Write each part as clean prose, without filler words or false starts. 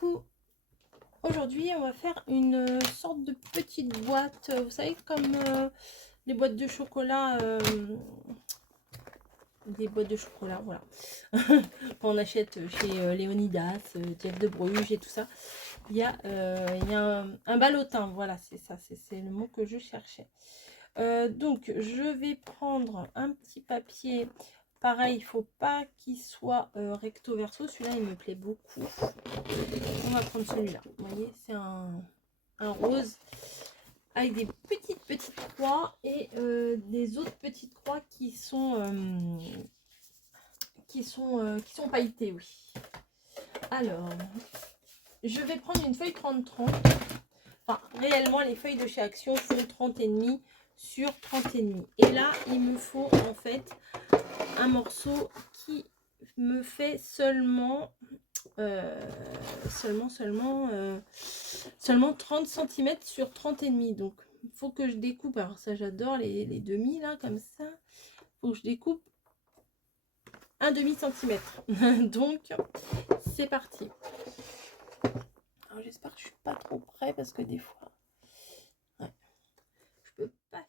Coucou, aujourd'hui on va faire une sorte de petite boîte, vous savez comme les boîtes de chocolat, des boîtes de chocolat, voilà, qu'on achète chez Léonidas, Jeff de Bruges et tout ça. Il y a un ballotin, voilà, c'est ça, c'est le mot que je cherchais. Donc je vais prendre un petit papier. Pareil, il faut pas qu'il soit recto verso. Celui-là, il me plaît beaucoup. On va prendre celui-là. Vous voyez, c'est un rose avec des petites croix et des autres petites croix qui sont pailletées, oui. Alors, je vais prendre une feuille 30-30. Enfin, réellement, les feuilles de chez Action font 30,5 sur 30,5. Et là, il me faut en fait un morceau qui me fait seulement 30 cm sur 30,5. Donc, il faut que je découpe. Alors, ça, j'adore les demi là, comme ça. Il faut que je découpe un demi-centimètre. Donc, c'est parti. Alors, j'espère que je suis pas trop près parce que des fois, ouais, je peux pas faire.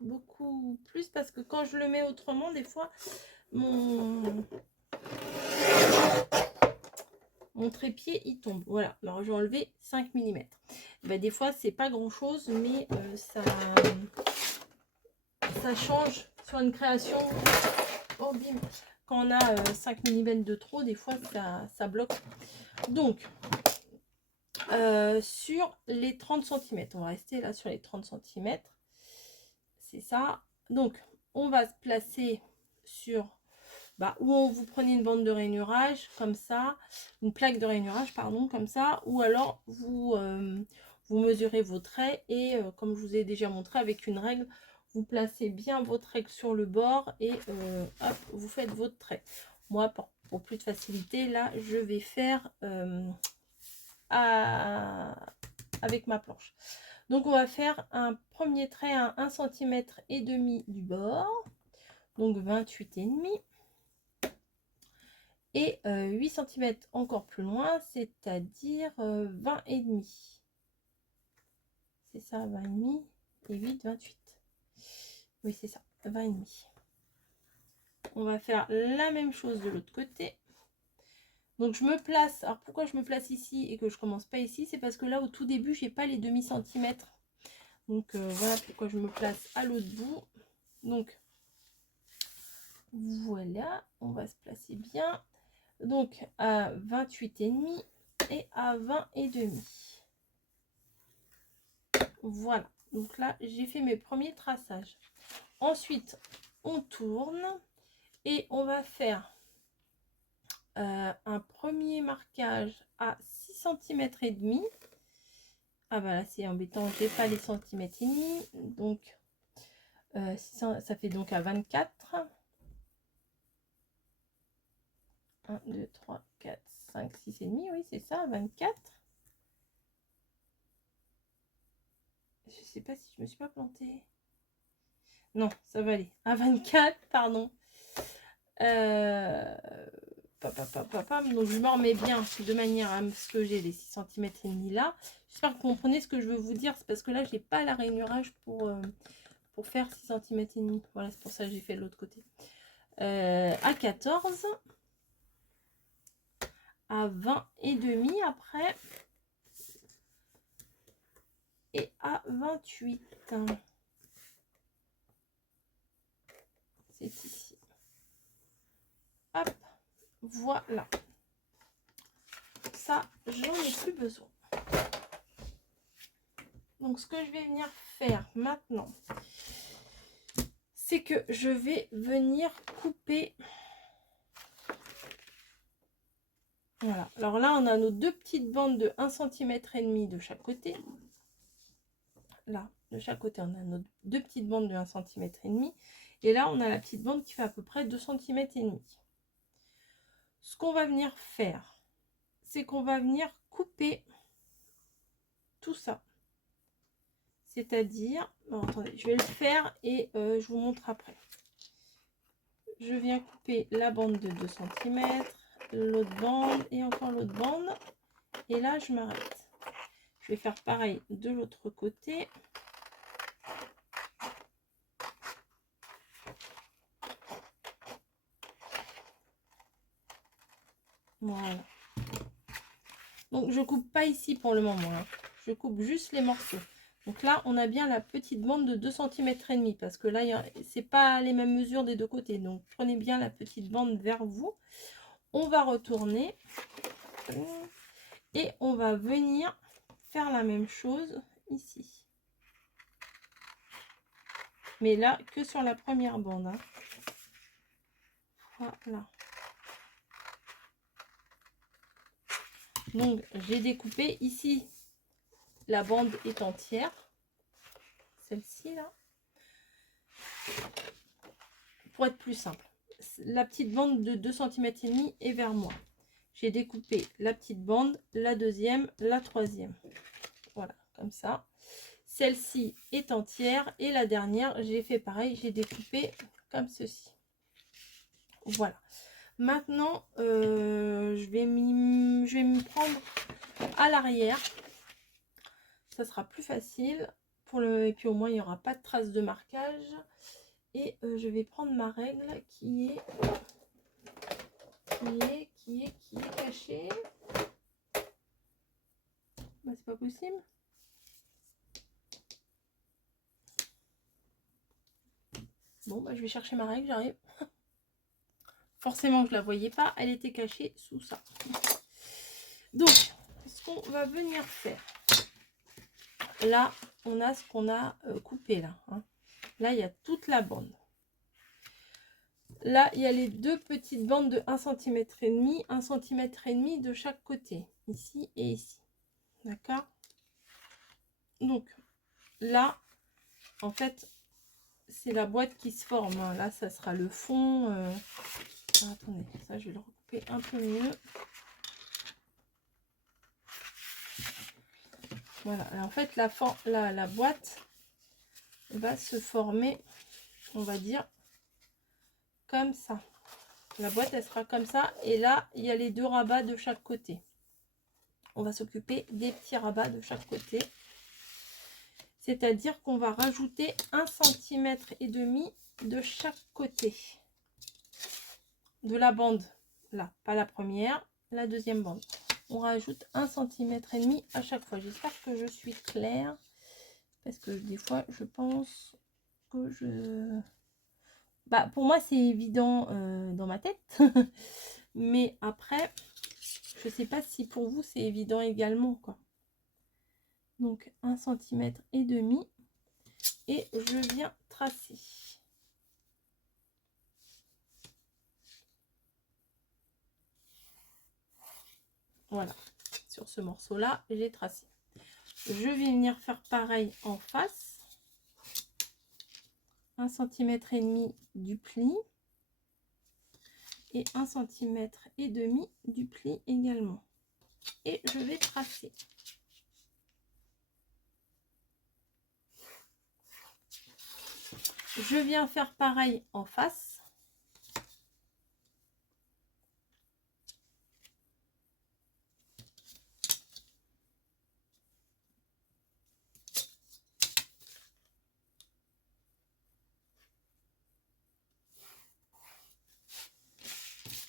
Beaucoup plus parce que quand je le mets autrement, des fois, mon trépied il tombe. Voilà, alors j'ai enlevé 5 mm. Ben, des fois c'est pas grand chose, mais ça change sur une création. Oh bim, quand on a 5 mm de trop, des fois ça bloque. Donc sur les 30 cm, on va rester là sur les 30 cm, c'est ça. Donc on va se placer sur où vous prenez une bande de rainurage comme ça, une plaque de rainurage pardon, comme ça, ou alors vous mesurez vos traits et comme je vous ai déjà montré avec une règle, vous placez bien votre règle sur le bord et hop, vous faites votre trait. Moi pour plus de facilité, là je vais faire avec ma planche. Donc on va faire un premier trait à 1,5 cm du bord, donc 28,5. Et 8 cm encore plus loin, c'est-à-dire 20,5. C'est ça, 20,5 et 8, 28. Oui, c'est ça, 20,5. On va faire la même chose de l'autre côté. Donc je me place, alors pourquoi je me place ici et que je commence pas ici, c'est parce que là au tout début, j'ai pas les demi-centimètres. Donc voilà pourquoi je me place à l'autre bout. Donc voilà, on va se placer bien. Donc à 28,5 et à 20,5. Voilà, donc là j'ai fait mes premiers traçages. Ensuite on tourne et on va faire un premier marquage à 6 cm et demi. Ah bah là c'est embêtant, j'ai pas les centimètres et demi, donc ça fait donc à 24. 1 2 3 4 5 6 et demi, oui c'est ça, 24. Je sais pas si je me suis pas plantée. Non, ça va aller. À 24, pardon. Donc je me remets bien de manière à ce que j'ai les 6 cm et demi là. J'espère que vous comprenez ce que je veux vous dire. C'est parce que là, j'ai pas la rainurage pour faire 6 cm et demi. Voilà, c'est pour ça que j'ai fait de l'autre côté. À 14. À 20,5 après. Et à 28. C'est ici. Hop, voilà. Ça, j'en ai plus besoin. Donc, ce que je vais venir faire maintenant, c'est que je vais venir couper. Voilà. Alors là, on a nos deux petites bandes de 1,5 cm de chaque côté. Là, de chaque côté, on a nos deux petites bandes de 1,5 cm. Et là, on a la petite bande qui fait à peu près 2,5 cm. Ce qu'on va venir faire, c'est qu'on va venir couper tout ça. C'est-à-dire, attendez, je vais le faire et je vous montre après. je viens couper la bande de 2 cm, l'autre bande et encore l'autre bande. Et là, je m'arrête. Je vais faire pareil de l'autre côté. Voilà. Donc, je coupe pas ici pour le moment. Hein. Je coupe juste les morceaux. Donc là, on a bien la petite bande de 2 cm et demi parce que là, c'est pas les mêmes mesures des deux côtés. Donc, prenez bien la petite bande vers vous. On va retourner et on va venir faire la même chose ici. Mais là, que sur la première bande. Hein. Voilà. Donc, j'ai découpé ici. La bande est entière. Celle-ci, là. Pour être plus simple. La petite bande de 2 cm et demi est vers moi. J'ai découpé la petite bande, la deuxième, la troisième. Voilà, comme ça. Celle-ci est entière. Et la dernière, j'ai fait pareil. J'ai découpé comme ceci. Voilà. Maintenant, je vais me prendre à l'arrière. Ça sera plus facile. Et puis au moins, il n'y aura pas de traces de marquage. Et je vais prendre ma règle qui est cachée. Bah, c'est pas possible. Bon, bah, je vais chercher ma règle, j'arrive. Forcément, je la voyais pas. Elle était cachée sous ça. Donc, ce qu'on va venir faire. Là, on a ce qu'on a coupé là. Hein. Là, il y a toute la bande. Là, il y a les deux petites bandes de 1 cm et demi, 1 cm et demi de chaque côté, ici et ici. D'accord? Donc, là, en fait, c'est la boîte qui se forme. Hein. Là, ça sera le fond. Ah, attendez, ça, je vais le recouper un peu mieux. Voilà. Alors, en fait, la boîte va se former, on va dire, comme ça. La boîte, elle sera comme ça. Et là, il y a les deux rabats de chaque côté. On va s'occuper des petits rabats de chaque côté. C'est-à-dire qu'on va rajouter 1 cm et demi de chaque côté de la bande. Là, pas la première, la deuxième bande. On rajoute 1 cm et demi à chaque fois. J'espère que je suis claire. Parce que des fois, je pense que je... Bah, pour moi, c'est évident dans ma tête. Mais après, je sais pas si pour vous, c'est évident également, quoi. Donc, 1 cm et demi. Et je viens tracer. Voilà. Sur ce morceau-là, j'ai tracé. Je vais venir faire pareil en face. 1 cm et demi du pli. Et 1 cm et demi du pli également. Et je vais tracer. Je viens faire pareil en face.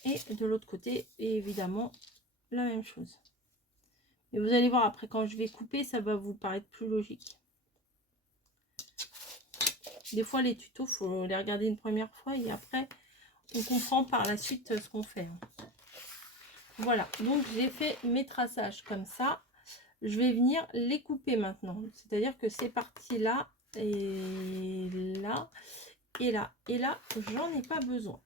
Et de l'autre côté, évidemment, la même chose. Et vous allez voir, après, quand je vais couper, ça va vous paraître plus logique. Des fois, les tutos, il faut les regarder une première fois et après, on comprend par la suite ce qu'on fait. Voilà, donc j'ai fait mes traçages comme ça. Je vais venir les couper maintenant. C'est-à-dire que ces parties-là, et là, et là, et là, j'en ai pas besoin.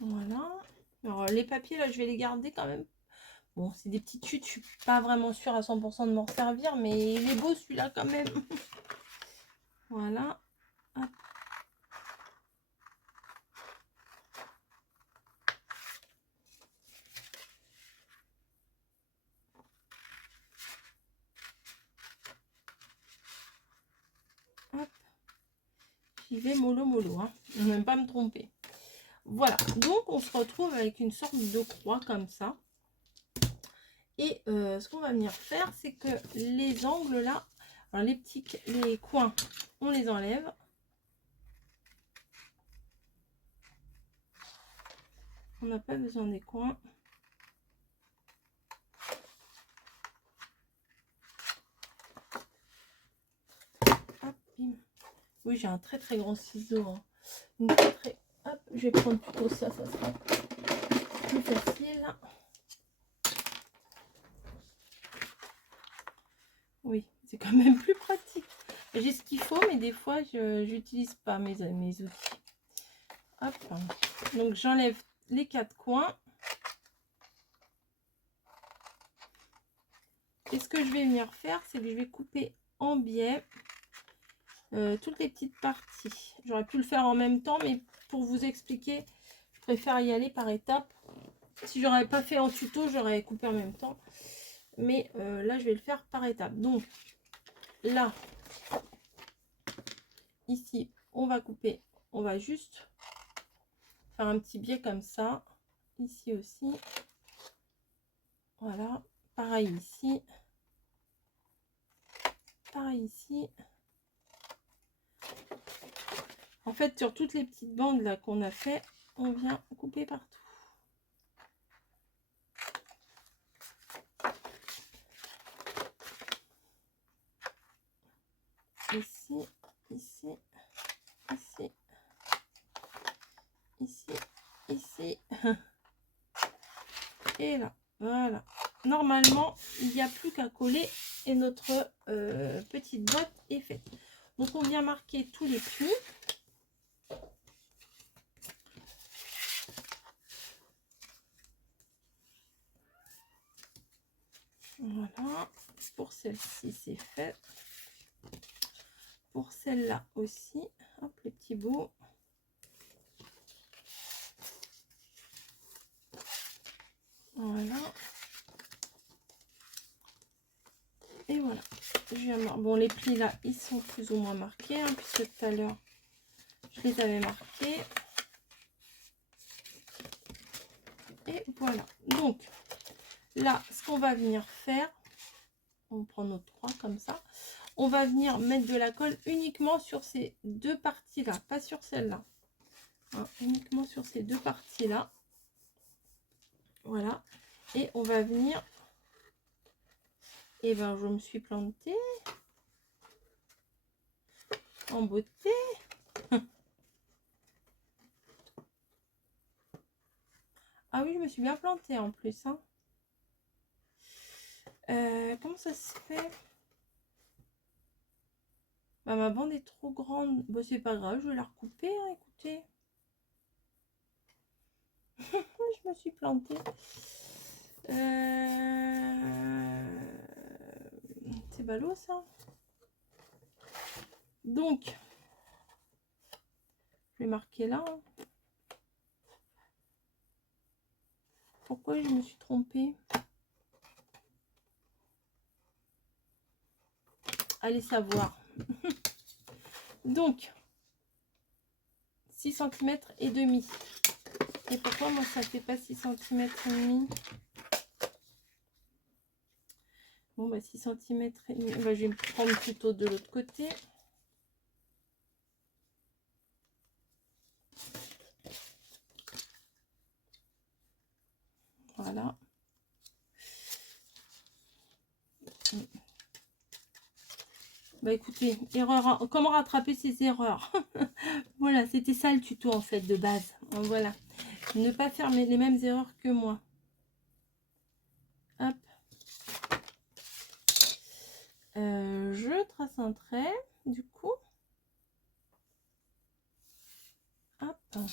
Voilà. Alors, les papiers, là, je vais les garder quand même. Bon, c'est des petites chutes, je suis pas vraiment sûre à 100% de m'en servir, mais il est beau celui-là quand même. Voilà. Hop. j'y vais mollo mollo, hein. Je ne vais même pas me tromper. Voilà, donc on se retrouve avec une sorte de croix comme ça. Et ce qu'on va venir faire, c'est que les angles là, alors les coins, on les enlève. On n'a pas besoin des coins. Hop, bim. Oui, j'ai un très très grand ciseau, hein. Hop, je vais prendre plutôt ça, ça sera plus facile. Oui, c'est quand même plus pratique. J'ai ce qu'il faut, mais des fois, je n'utilise pas mes outils. Hop. Donc, j'enlève les 4 coins. Et ce que je vais venir faire, c'est que je vais couper en biais toutes les petites parties. J'aurais pu le faire en même temps, mais pour vous expliquer, je préfère y aller par étapes. Si j'aurais pas fait en tuto, j'aurais coupé en même temps. Mais là, je vais le faire par étapes. Donc, là, ici, on va couper. On va juste faire un petit biais comme ça. Ici aussi. Voilà. Pareil ici. Pareil ici. En fait, sur toutes les petites bandes là qu'on a fait, on vient couper partout. Ici, ici, ici, ici, ici. Et là, voilà. Normalement, il n'y a plus qu'à coller et notre petite boîte est faite. Donc, on vient marquer tous les plis. Voilà. Pour celle-ci, c'est fait. Pour celle-là aussi. Hop, les petits bouts. Voilà. Et voilà. Bon, les plis là, ils sont plus ou moins marqués, hein, puisque tout à l'heure, je les avais marqués. Et voilà. Donc, là, ce qu'on va venir faire, on prend notre croix comme ça. On va venir mettre de la colle uniquement sur ces deux parties-là, pas sur celle-là. Hein, uniquement sur ces deux parties-là. Voilà. Et on va venir... Et ben, je me suis plantée. En beauté. Ah oui, je me suis bien plantée en plus. Hein. Comment ça se fait? Bah, ma bande est trop grande. Bon, c'est pas grave, je vais la recouper. Hein, écoutez. Je me suis plantée. C'est ballot ça. Donc, je vais marquer là. Hein. Pourquoi je me suis trompée? Allez savoir. Donc, 6 cm et demi. Et pourquoi moi ça fait pas 6 cm et demi? Bon bah 6 cm et demi. Bah, je vais me prendre plutôt de l'autre côté. Voilà. Bah écoutez, erreur, comment rattraper ces erreurs? Voilà, c'était ça le tuto en fait de base. Voilà. Ne pas faire les mêmes erreurs que moi. Hop. Je trace un trait, du coup. Hop. Je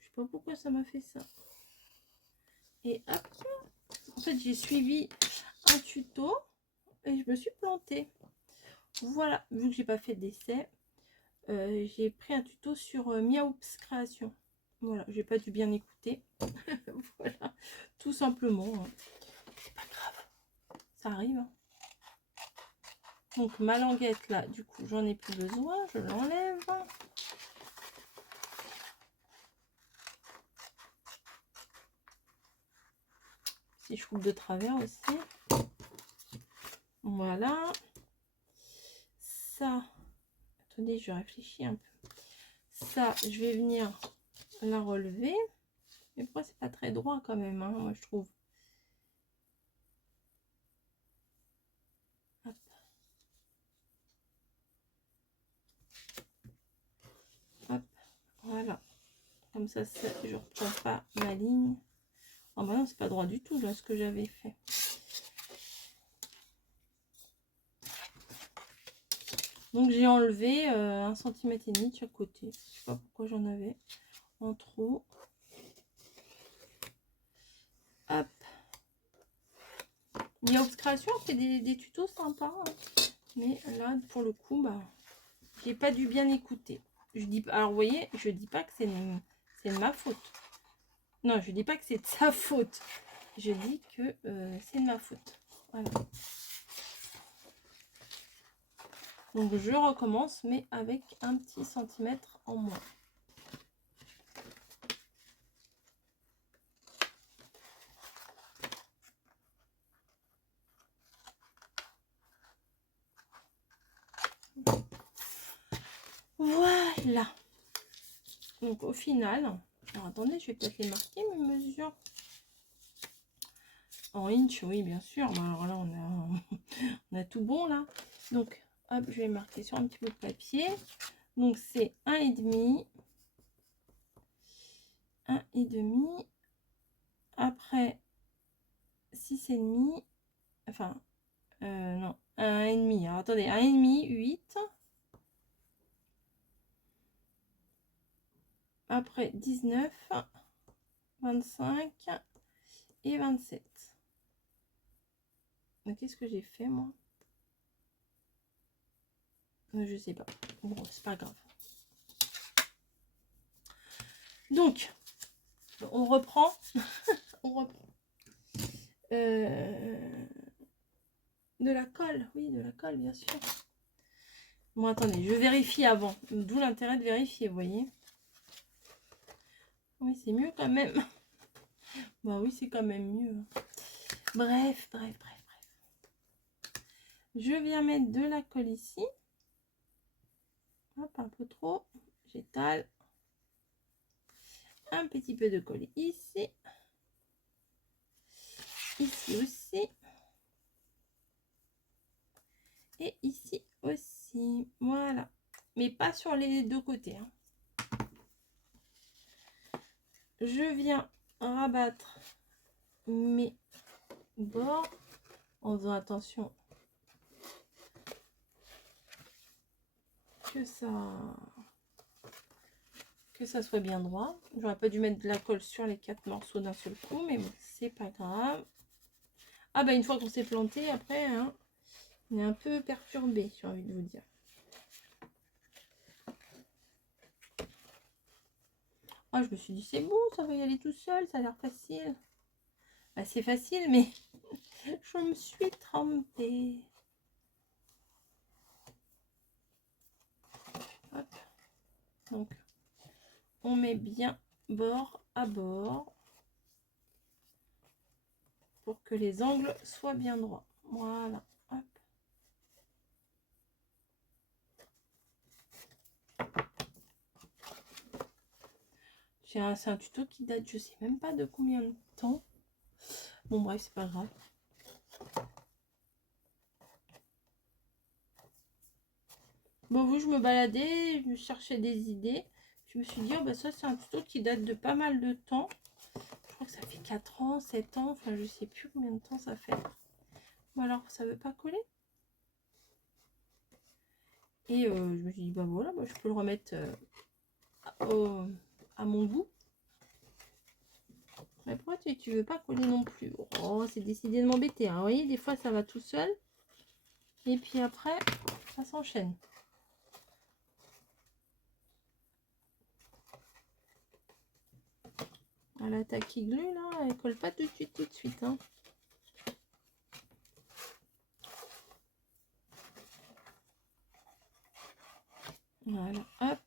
sais pas pourquoi ça m'a fait ça. Et hop. En fait, j'ai suivi un tuto et je me suis plantée. Voilà, vu que j'ai pas fait d'essai, j'ai pris un tuto sur Miaoups Création. Voilà, j'ai pas dû bien écouter. Voilà, tout simplement. Hein. C'est pas grave, ça arrive. Hein. Donc ma languette là, du coup, j'en ai plus besoin, je l'enlève. Si je coupe de travers aussi. Voilà. Ça, attendez, je réfléchis un peu. Ça, je vais venir la relever. Mais pourquoi c'est pas très droit quand même, hein, moi je trouve. Hop. Hop. Voilà. Comme ça, je ne reprends pas ma ligne. Oh bah non, c'est pas droit du tout là ce que j'avais fait. Donc j'ai enlevé 1,5 cm de chaque côté. Je sais pas pourquoi j'en avais en trop. Hop. Yops Création fait des tutos sympas. Hein. Mais là, pour le coup, bah, j'ai pas dû bien écouter. Je dis, alors vous voyez, je dis pas que c'est de ma faute. Non, je dis pas que c'est de sa faute. Je dis que c'est de ma faute. Voilà. Donc je recommence, mais avec un petit centimètre en moins. Voilà. Donc au final, alors attendez, je vais peut-être les marquer mes mesures. En inch, oui, bien sûr. Mais alors là, on a tout bon là. Donc, hop, je vais marquer sur un petit bout de papier. Donc c'est 1,5. 1,5. Après 6,5. Enfin, non, 1,5. Alors attendez, 1,5, 8. Après 19, 25 et 27. Qu'est-ce que j'ai fait moi? Je sais pas. Bon, c'est pas grave. Donc, on reprend. On reprend. De la colle, oui, de la colle, bien sûr. Bon, attendez, je vérifie avant. D'où l'intérêt de vérifier, vous voyez. Oui, c'est mieux quand même. Bah oui, c'est quand même mieux. Bref. Je viens mettre de la colle ici. Hop, un peu trop. J'étale. Un petit peu de colle ici. Ici aussi. Et ici aussi. Voilà. Mais pas sur les deux côtés. Hein. Je viens rabattre mes bords en faisant attention que ça soit bien droit. J'aurais pas dû mettre de la colle sur les 4 morceaux d'un seul coup, mais bon, c'est pas grave. Ah bah une fois qu'on s'est planté, après, hein, on est un peu perturbé, j'ai envie de vous dire. Ah, je me suis dit, c'est bon, ça va y aller tout seul, ça a l'air facile. Bah, c'est facile, mais je me suis trompée. Hop. Donc, on met bien bord à bord pour que les angles soient bien droits. Voilà. Hop. C'est un tuto qui date, je sais même pas de combien de temps. Bon, bref, c'est pas grave. Bon, oui, je me baladais, je me cherchais des idées. Je me suis dit, oh, bah, ça, c'est un tuto qui date de pas mal de temps. Je crois que ça fait 4 ans, 7 ans. Enfin, je sais plus combien de temps ça fait. Bon, alors, ça veut pas coller. Et je me suis dit, bah voilà, bah, je peux le remettre à mon goût. Mais pourquoi tu veux pas coller non plus? Oh, c'est décidé de m'embêter. Hein. Vous voyez, des fois, ça va tout seul. Et puis après, ça s'enchaîne. La tacky glue, là, elle colle pas tout de suite. Hein. Voilà, hop.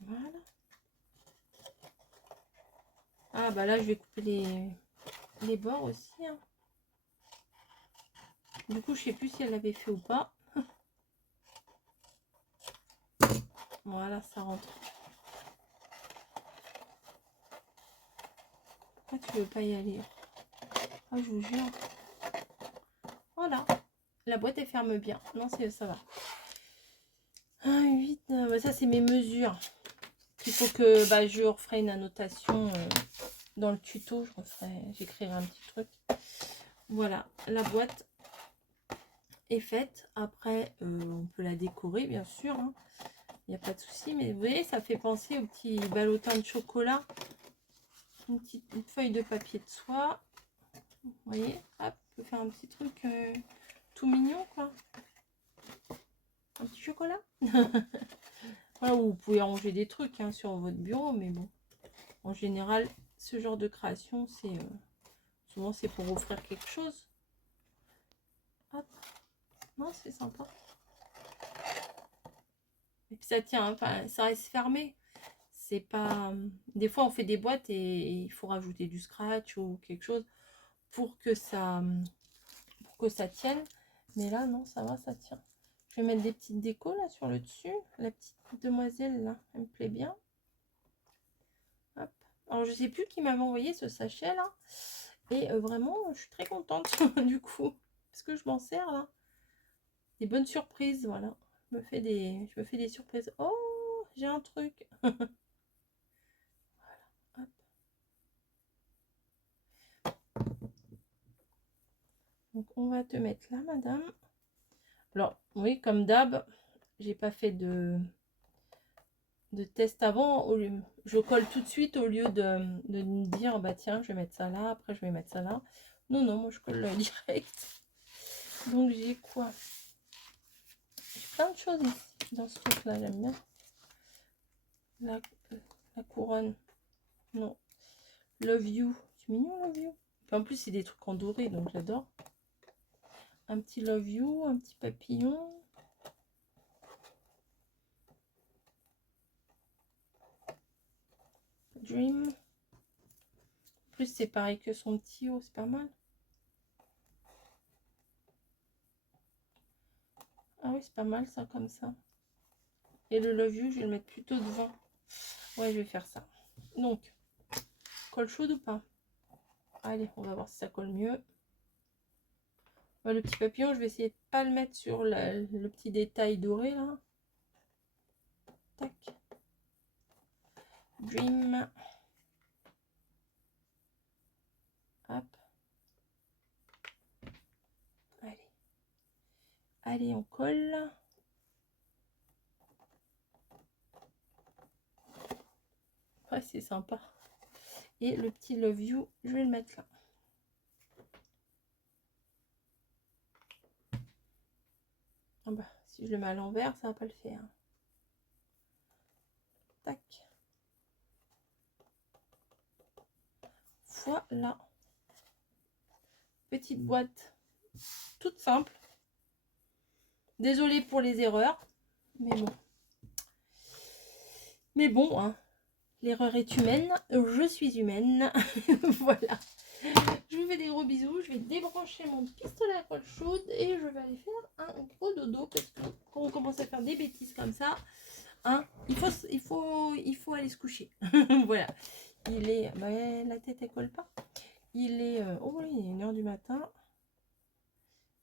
Voilà. Ah bah là, je vais couper les bords aussi. Hein. Du coup, je sais plus si elle l'avait fait ou pas. Voilà, ça rentre. Pourquoi tu veux pas y aller? Ah, je vous jure. Voilà. La boîte, elle ferme bien. Non, ça va. 1, 8, bah, ça, c'est mes mesures. Il faut que je referai une annotation dans le tuto. J'écrirai un petit truc. Voilà, la boîte est faite. Après, on peut la décorer, bien sûr. Hein. Il n'y a pas de souci. Mais vous voyez, ça fait penser au petit ballotin de chocolat. Une feuille de papier de soie. Vous voyez, hop, on peut faire un petit truc tout mignon, quoi. Un petit chocolat. Voilà, vous pouvez ranger des trucs hein, sur votre bureau, mais bon. En général, ce genre de création, c'est souvent c'est pour offrir quelque chose. Hop. Non, c'est sympa. Et puis ça tient, enfin, ça reste fermé. C'est pas. Des fois, on fait des boîtes et il faut rajouter du scratch ou quelque chose pour que ça tienne. Mais là, non, ça va, ça tient. Je vais mettre des petites décos là sur le dessus. La petite demoiselle là, elle me plaît bien. Hop. Alors, je sais plus qui m'avait envoyé ce sachet là. Et vraiment, je suis très contente du coup. Parce que je m'en sers là. Des bonnes surprises, voilà. Je me fais des surprises. Oh, j'ai un truc. Voilà. Hop. Donc, on va te mettre là, madame. Alors, oui, comme d'hab, j'ai pas fait de test avant. Je colle tout de suite au lieu de me dire, bah tiens, je vais mettre ça là, après je vais mettre ça là. Non, non, moi je colle direct. Donc, j'ai quoi? J'ai plein de choses ici, dans ce truc-là, j'aime bien. La couronne. Non. Love You. C'est mignon, Love You. En plus, c'est des trucs en doré, donc j'adore. Un petit Love You, un petit papillon. Dream. En plus, c'est pareil que son petit haut, c'est pas mal. Ah oui, c'est pas mal ça, comme ça. Et le Love You, je vais le mettre plutôt devant. Ouais, je vais faire ça. Donc, colle chaude ou pas? Allez, on va voir si ça colle mieux. Ouais, le petit papillon, je vais essayer de pas le mettre sur le petit détail doré, là. Tac. Dream. Hop. Allez. Allez, on colle. Ouais, c'est sympa. Et le petit Love You, je vais le mettre là. Ah bah, si je le mets à l'envers, ça va pas le faire. Tac. Voilà. Petite boîte toute simple. Désolée pour les erreurs. Mais bon. Mais bon, hein. L'erreur est humaine. Je suis humaine. Voilà. Je vous fais des gros bisous. Je vais débrancher mon pistolet à colle chaude et je vais aller faire un gros dodo. Parce que quand on commence à faire des bêtises comme ça, hein, il faut aller se coucher. Voilà. Il est... Bah, la tête, elle colle pas. Il est... oh oui, il est 1h du matin.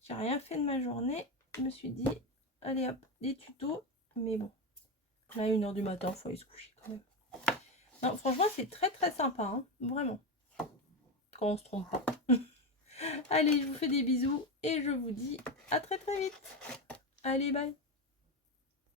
J'ai rien fait de ma journée. Je me suis dit, allez hop, des tutos. Mais bon, là, 1h du matin, il faut aller se coucher quand même. Non, franchement, c'est très très sympa. Hein, vraiment. Quand on se trompe pas. Allez, je vous fais des bisous. Et je vous dis à très très vite. Allez, bye.